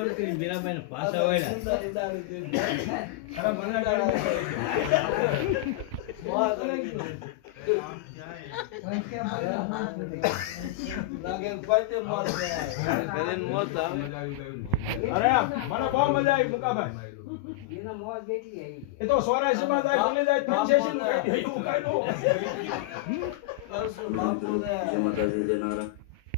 બંધ કરી મીરાબાઈ ને પાછા વળ્યા અરે મને બહુ મજા આવી મુકાભાઈ એના મોજ કેટલી આવી એ તો 84 માં જાય ભૂલી જાય 85 નું કઈ દે એવું કઈ નો જય માતાજી જય નારાયણ